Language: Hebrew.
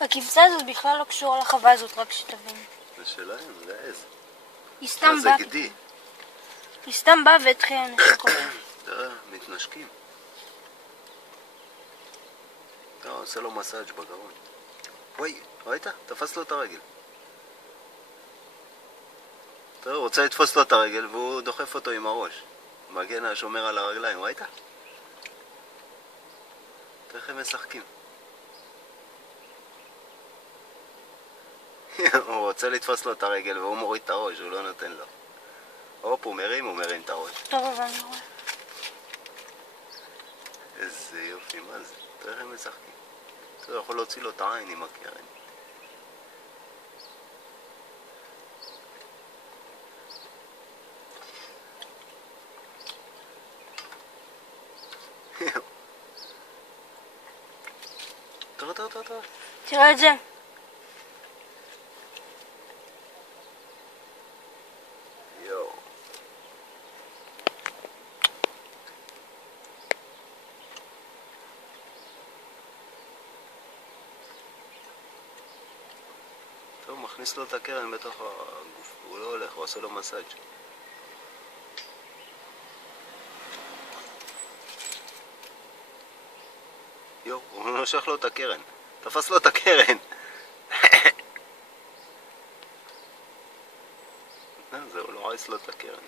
הכבשה הזאת בכלל לא קשורה לחווה הזאת, רק שתבין. זה שלהם, זה עז. היא סתם זה באה. גדי. היא סתם באה והתחילה לנשק. תראה, מתנשקים. אתה עושה לו מסאג' בגרון. וואי, ראית? תפס לו את הרגל. תראה, הוא רוצה לתפוס לו את הרגל והוא דוחף אותו עם הראש. מגן השומר על הרגליים, ראית? תראה איך הם משחקים. הוא רוצה לתפוס לו את הרגל והוא מוריד את הראש, הוא לא נותן לו. הופ, הוא מרים את הראש. טוב, אבל אני רואה. איזה יופי, מה זה? תראה איך הם משחקים. אתה יכול להוציא לו את העין עם הקרן. תראה. תראה את זה. יואו. טוב, מכניס לו את הקרן בתוך הגוף. הוא לא הולך, הוא עושה לו מסאג'. יואו, הוא נושך לו את הקרן. תפס לו את הקרן. זה, הוא לא עייס לו את הקרן.